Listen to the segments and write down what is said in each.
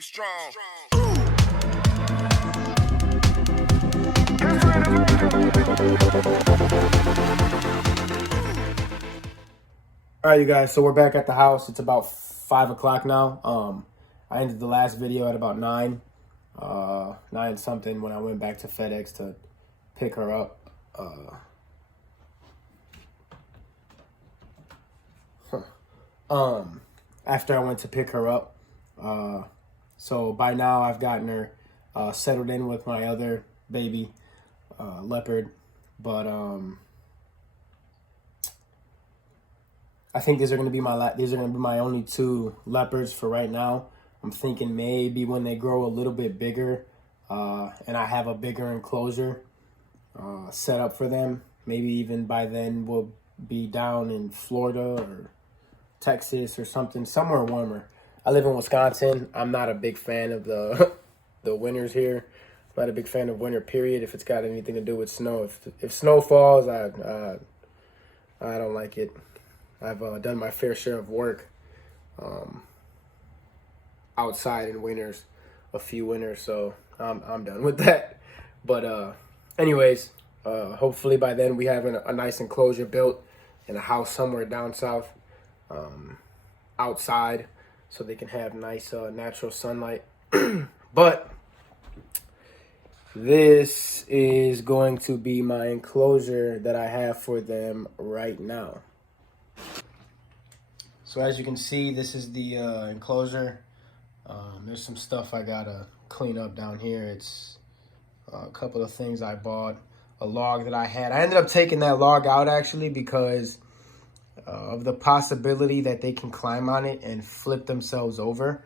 Be strong. All right, you guys, so we're back at the house. It's about 5 o'clock now. I ended the last video at about 9 something when I went back to FedEx to pick her up. After I went to pick her up. So by now I've gotten her settled in with my other baby, Leopard. But I think these are gonna be my only two leopards for right now. I'm thinking maybe when they grow a little bit bigger, and I have a bigger enclosure set up for them, maybe even by then we'll be down in Florida or Texas or something, somewhere warmer. I live in Wisconsin. I'm not a big fan of the winters here. I'm not a big fan of winter, period. If it's got anything to do with snow, if snow falls, I don't like it. I've done my fair share of work outside in winters, a few winters, so I'm done with that. But anyways, hopefully by then we have a nice enclosure built in a house somewhere down south, outside, so they can have nice natural sunlight. But this is going to be my enclosure that I have for them right now. So as you can see, this is the enclosure. There's some stuff I gotta clean up down here. It's a couple of things I bought, a log that I had. I ended up taking that log out actually because of the possibility that they can climb on it and flip themselves over,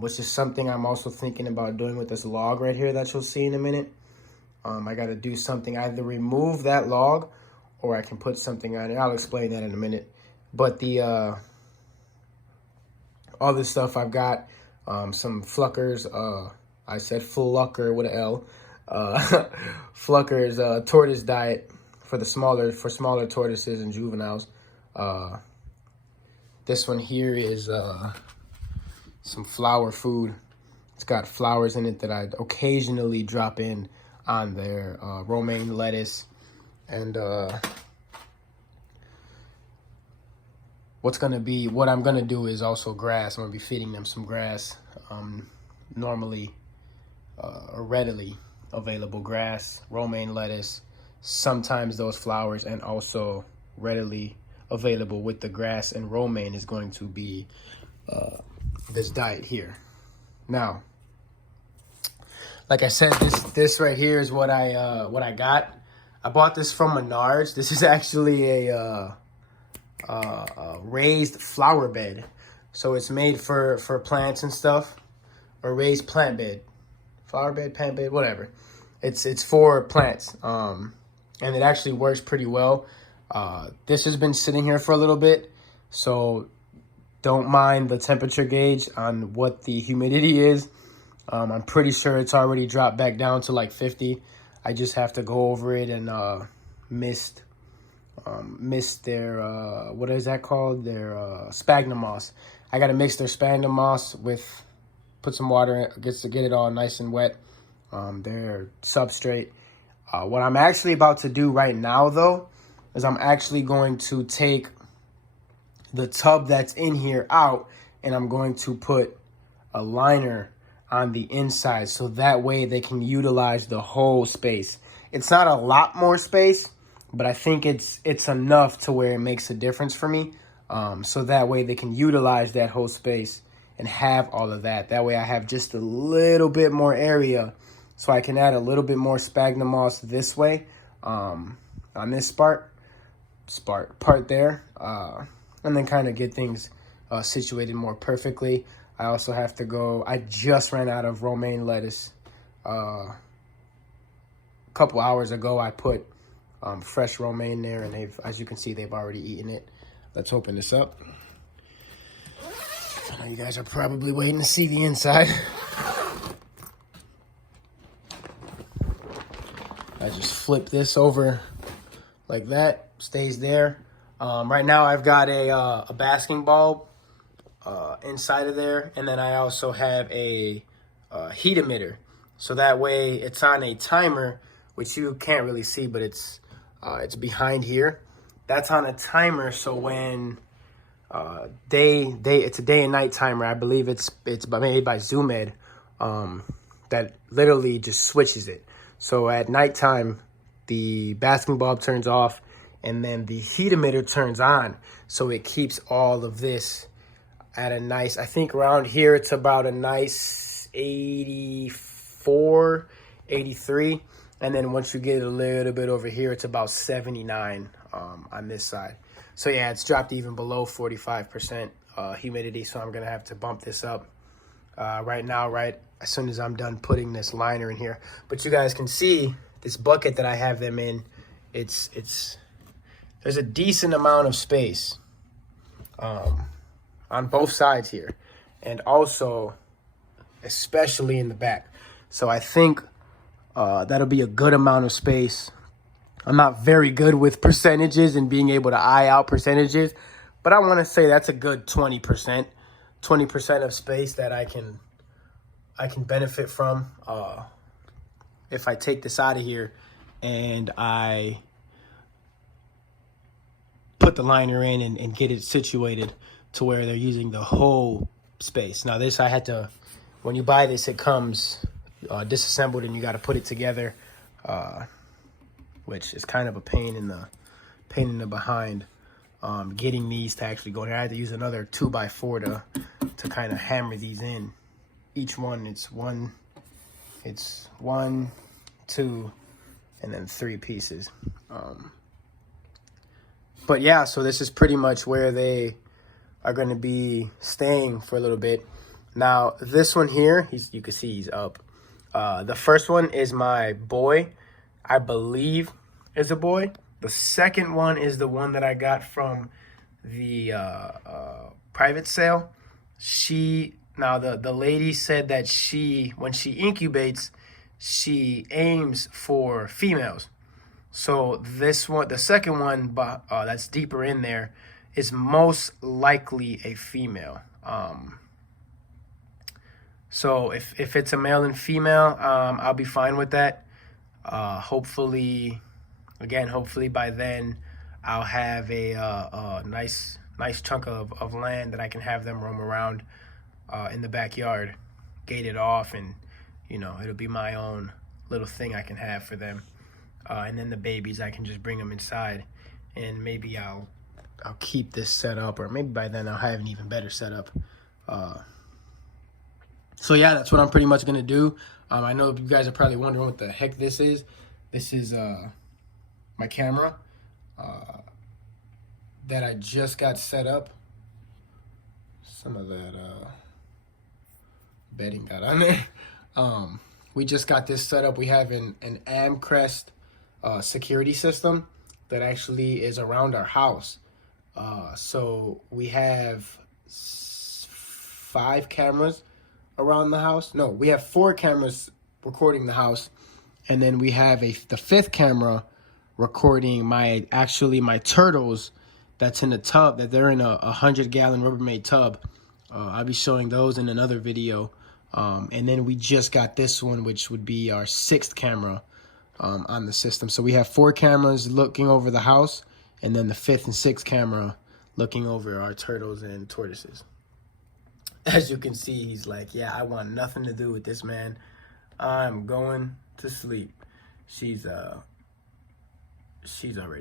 which is something I'm also thinking about doing with this log right here that you'll see in a minute. I gotta do something, either remove that log or I can put something on it. I'll explain that in a minute. But the all this stuff I've got, some Fluckers, I said Flucker with an L, Fluckers tortoise diet for smaller tortoises and juveniles. This one here is some flower food. It's got flowers in it that I occasionally drop in on their romaine lettuce, and what I'm gonna do is also grass. I'm gonna be feeding them some grass, normally or readily available grass, romaine lettuce, sometimes those flowers, and also readily available with the grass and romaine is going to be this diet here. Now, like I said, this right here is what I got. I bought this from Menards. This is actually a raised flower bed, so it's made for plants and stuff, or raised plant bed, flower bed, plant bed, whatever. It's for plants, and it actually works pretty well. This has been sitting here for a little bit, so don't mind the temperature gauge on what the humidity is. I'm pretty sure it's already dropped back down to like 50. I just have to go over it and mist their what is that called, their sphagnum moss. I gotta mix their sphagnum moss with, put some water in it, to get it all nice and wet, their substrate. What I'm actually about to do right now though is I'm actually going to take the tub that's in here out, and I'm going to put a liner on the inside so that way they can utilize the whole space. It's not a lot more space, but I think it's enough to where it makes a difference for me. So that way they can utilize that whole space and have all of that. That way I have just a little bit more area, so I can add a little bit more sphagnum moss this way, on this part there, and then kind of get things situated more perfectly. I also have to go, I just ran out of romaine lettuce. A couple hours ago I put fresh romaine there, and as you can see, they've already eaten it. Let's open this up. I know you guys are probably waiting to see the inside. I just flip this over like that, stays there. Right now I've got a basking bulb inside of there. And then I also have a heat emitter. So that way it's on a timer, which you can't really see, but it's behind here. That's on a timer. So when it's a day and night timer. I believe it's made by Zoomed, that literally just switches it. So at nighttime, the basking bulb turns off, and then the heat emitter turns on. So it keeps all of this at a nice, I think around here it's about a nice 84, 83. And then once you get a little bit over here, it's about 79 on this side. So yeah, it's dropped even below 45% humidity. So I'm gonna have to bump this up right now, right as soon as I'm done putting this liner in here. But you guys can see this bucket that I have them in. There's a decent amount of space on both sides here, and also especially in the back. So I think that'll be a good amount of space. I'm not very good with percentages and being able to eye out percentages, but I want to say that's a good 20%. 20% of space that I can benefit from if I take this out of here and I put the liner in and get it situated to where they're using the whole space. Now this, I had to, when you buy this, it comes disassembled and you got to put it together, which is kind of a pain in the behind. Getting these to actually go there, I had to use another 2x4 to kind of hammer these in. Each one, it's one, 2, and then 3 pieces. But yeah, so this is pretty much where they are going to be staying for a little bit. Now this one here, you can see he's up. The first one is my boy, I believe is a boy. The second one is the one that I got from the private sale. Now the lady said that when she incubates, she aims for females. So this one, the second one, that's deeper in there, is most likely a female. So if it's a male and female, I'll be fine with that. Hopefully by then I'll have a nice chunk of land that I can have them roam around in the backyard, gated off, and it'll be my own little thing I can have for them. And then the babies, I can just bring them inside, and maybe I'll keep this set up, or maybe by then I'll have an even better setup. So yeah, that's what I'm pretty much gonna do. I know you guys are probably wondering what the heck this is. This is my camera that I just got set up. Some of that bedding got on there. We just got this set up. We have an Amcrest security system that actually is around our house. So we have 5 cameras around the house. No, we have 4 cameras recording the house, and then we have the 5th camera recording my turtles that's in a tub, that they're in a 100-gallon Rubbermaid tub. I'll be showing those in another video. And then we just got this one, which would be our 6th camera on the system. So we have 4 cameras looking over the house, and then the 5th and 6th camera looking over our turtles and tortoises. As you can see, he's like, yeah, I want nothing to do with this, man. I'm going to sleep. She's already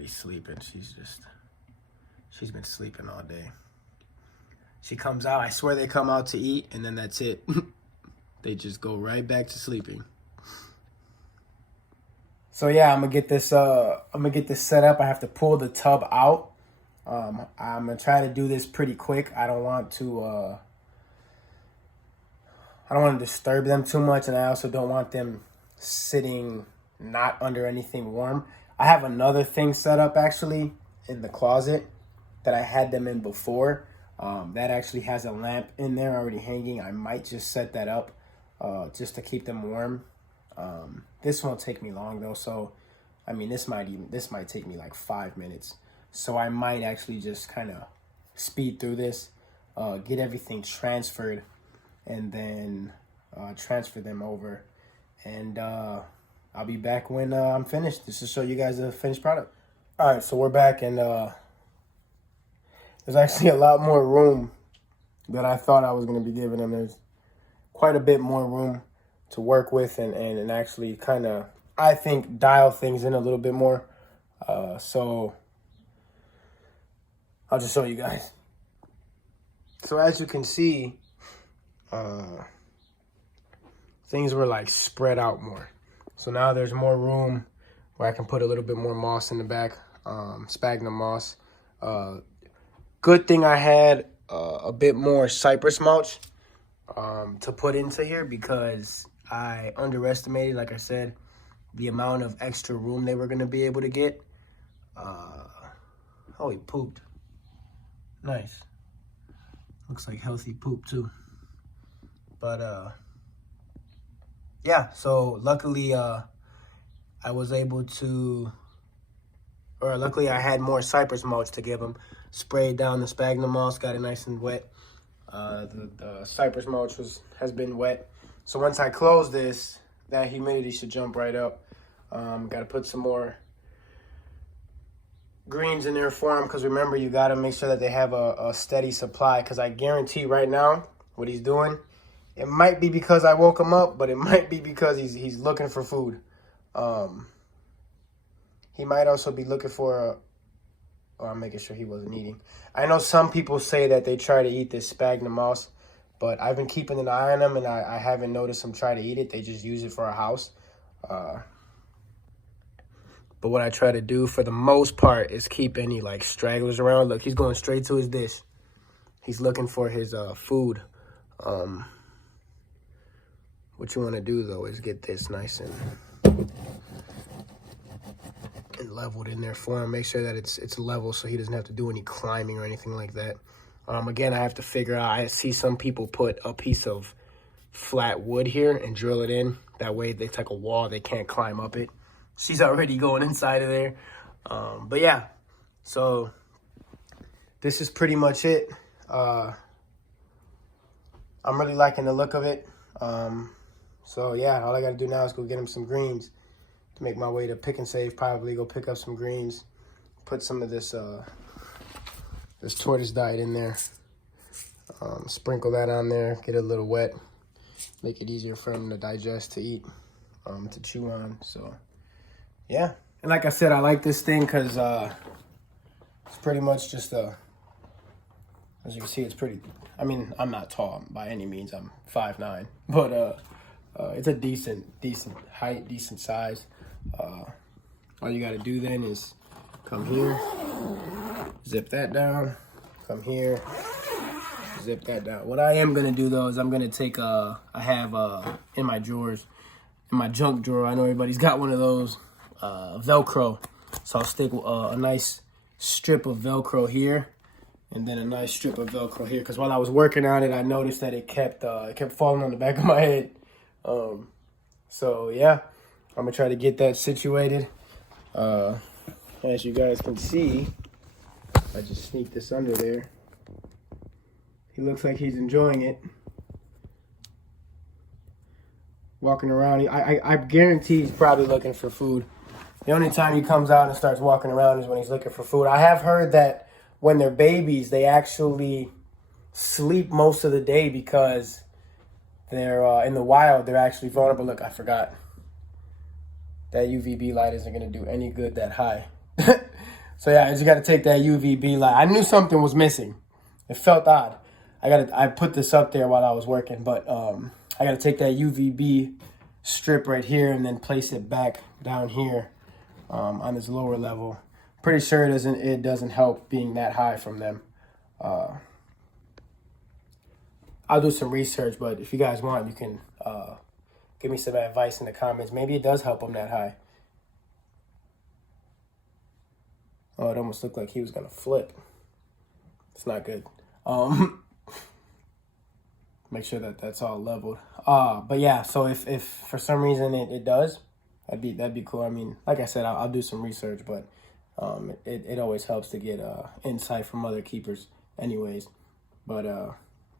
sleeping. She's been sleeping all day. She comes out, I swear they come out to eat, and then that's it. They just go right back to sleeping. So yeah, I'm gonna get this set up. I have to pull the tub out. I'm gonna try to do this pretty quick. I don't want to disturb them too much, and I also don't want them sitting not under anything warm. I have another thing set up actually in the closet that I had them in before. That actually has a lamp in there already hanging. I might just set that up just to keep them warm. This won't take me long though, so I mean this might take me like 5 minutes. So I might actually just kind of speed through this. get everything transferred, and then transfer them over. And I'll be back when I'm finished. This will show you guys the finished product. All right, so we're back, and there's actually a lot more room than I thought I was going to be giving them. There's quite a bit more room to work with and actually kind of, I think, dial things in a little bit more. So I'll just show you guys. So as you can see, things were like spread out more. So now there's more room where I can put a little bit more moss in the back, sphagnum moss. Good thing I had a bit more cypress mulch to put into here, because I underestimated, like I said, the amount of extra room they were going to be able to get. Oh, he pooped. Nice. Looks like healthy poop too. But yeah, so luckily I was able to, or luckily I had more cypress mulch to give them. Sprayed down the sphagnum moss, got it nice and wet. The cypress mulch has been wet. So once I close this, that humidity should jump right up. Got to put some more greens in there for them, because remember, you got to make sure that they have a steady supply, because I guarantee right now what he's doing, it might be because I woke him up, but it might be because he's looking for food. He might also be looking for I'm making sure he wasn't eating. I know some people say that they try to eat this sphagnum moss, but I've been keeping an eye on them, and I haven't noticed them try to eat it. They just use it for a house. But what I try to do for the most part is keep any like stragglers around. Look, he's going straight to his dish. He's looking for his food. What you want to do though is get this nice and leveled in there for him. Make sure that it's level so he doesn't have to do any climbing or anything like that. Again, I have to figure out. I see some people put a piece of flat wood here and drill it in. That way, it's like a wall. They can't climb up it. She's already going inside of there. But yeah, so this is pretty much it. I'm really liking the look of it. So yeah, all I got to do now is go get him some greens to make my way to Pick and Save. Probably go pick up some greens, put some of this this tortoise diet in there, sprinkle that on there, get it a little wet, make it easier for him to digest, to eat, to chew on. So yeah, and like I said, I like this thing because it's pretty much just as you can see, it's pretty. I mean, I'm not tall by any means. I'm 5'9", but it's a decent height, decent size. All you got to do then is come here, zip that down, come here, zip that down. What I am going to do though is I'm going to take I have in my drawers, in my junk drawer, I know everybody's got one of those, Velcro. So I'll stick a nice strip of Velcro here, and then a nice strip of Velcro here, because while I was working on it, I noticed that it kept falling on the back of my head. So yeah, I'm gonna try to get that situated. As you guys can see, I just sneak this under there. He looks like he's enjoying it. Walking around, I guarantee he's probably looking for food. The only time he comes out and starts walking around is when he's looking for food. I have heard that when they're babies, they actually sleep most of the day because they're in the wild. They're actually vulnerable. Look, I forgot. That UVB light isn't going to do any good that high. So yeah, I just got to take that UVB light. I knew something was missing. It felt odd. I put this up there while I was working, but I got to take that UVB strip right here and then place it back down here on this lower level. Pretty sure it doesn't help being that high from them. I'll do some research, but if you guys want, you can give me some advice in the comments. Maybe it does help them that high. Oh, it almost looked like he was gonna flip. It's not good. Make sure that that's all leveled. But yeah, so if for some reason it does, that'd be cool. I mean, like I said, I'll do some research, but it always helps to get insight from other keepers anyways. But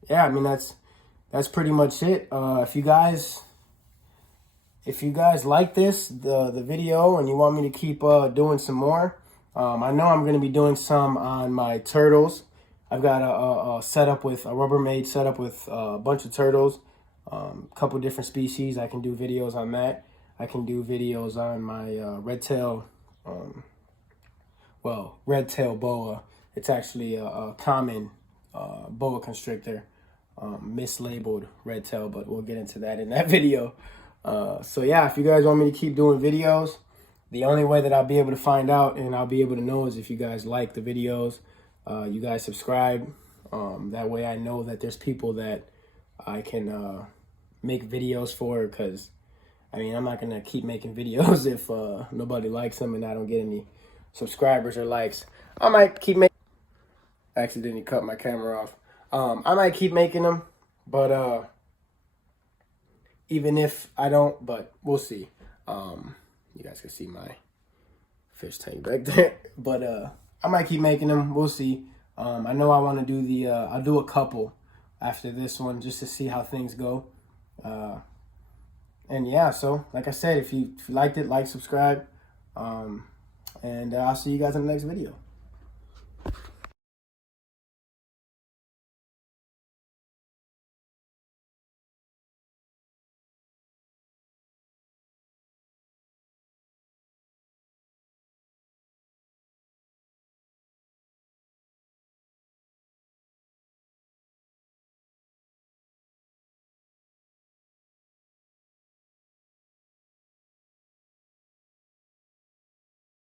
yeah, I mean that's pretty much it. If you guys like this the video and you want me to keep doing some more, I know I'm going to be doing some on my turtles. I've got a setup with a Rubbermaid setup with a bunch of turtles, a couple different species. I can do videos on that. I can do videos on my red tail boa. It's actually a common boa constrictor, mislabeled red tail, but we'll get into that in that video. So yeah, if you guys want me to keep doing videos, the only way that I'll be able to find out and I'll be able to know is if you guys like the videos, you guys subscribe. That way I know that there's people that I can make videos for, because I mean, I'm not gonna keep making videos if nobody likes them and I don't get any subscribers or likes. I might keep making. Accidentally cut my camera off. I might keep making them, but even if I don't, but we'll see. You guys can see my fish tank back there, but I might keep making them. We'll see. I know I want to do the. I'll do a couple after this one just to see how things go. And yeah, so like I said, if you liked it, like, subscribe, and I'll see you guys in the next video.